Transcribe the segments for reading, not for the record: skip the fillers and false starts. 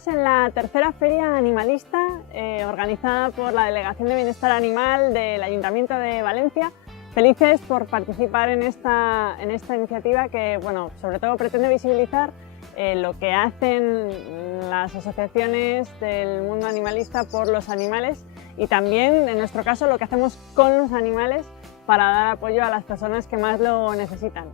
Estamos en la tercera feria animalista organizada por la Delegación de Bienestar Animal del Ayuntamiento de Valencia. Felices por participar en esta iniciativa que, bueno, sobre todo pretende visibilizar lo que hacen las asociaciones del mundo animalista por los animales y también, en nuestro caso, lo que hacemos con los animales para dar apoyo a las personas que más lo necesitan.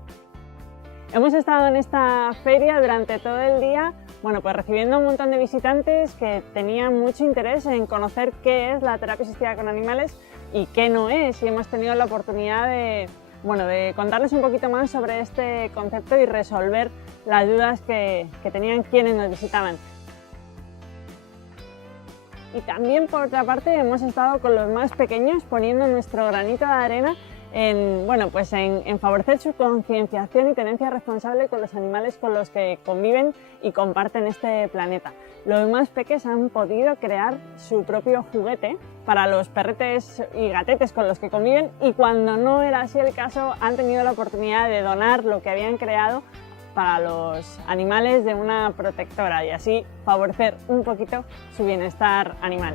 Hemos estado en esta feria durante todo el día, bueno, pues recibiendo un montón de visitantes que tenían mucho interés en conocer qué es la terapia asistida con animales y qué no es, y hemos tenido la oportunidad de contarles un poquito más sobre este concepto y resolver las dudas que tenían quienes nos visitaban. Y también, por otra parte, hemos estado con los más pequeños poniendo nuestro granito de arena en favorecer su concienciación y tenencia responsable con los animales con los que conviven y comparten este planeta. Los más pequeños han podido crear su propio juguete para los perretes y gatetes con los que conviven, y cuando no era así el caso han tenido la oportunidad de donar lo que habían creado para los animales de una protectora y así favorecer un poquito su bienestar animal.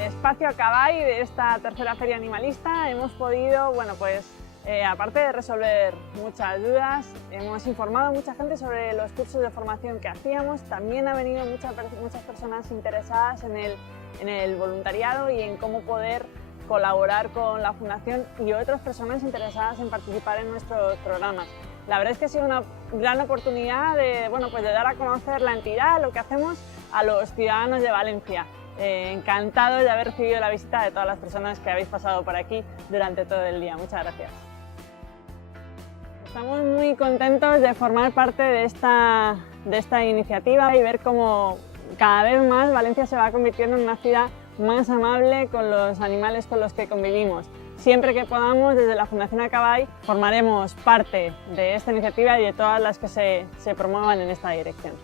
Espacio Acabay de esta tercera feria animalista hemos podido, aparte de resolver muchas dudas, hemos informado a mucha gente sobre los cursos de formación que hacíamos. También ha venido muchas personas interesadas en el voluntariado y en cómo poder colaborar con la Fundación, y otras personas interesadas en participar en nuestros programas. La verdad es que ha sido una gran oportunidad de dar a conocer la entidad, lo que hacemos a los ciudadanos de Valencia. Encantados de haber recibido la visita de todas las personas que habéis pasado por aquí durante todo el día. Muchas gracias. Estamos muy contentos de formar parte de esta iniciativa y ver cómo cada vez más Valencia se va convirtiendo en una ciudad más amable con los animales con los que convivimos. Siempre que podamos, desde la Fundación Acabay, formaremos parte de esta iniciativa y de todas las que se promuevan en esta dirección.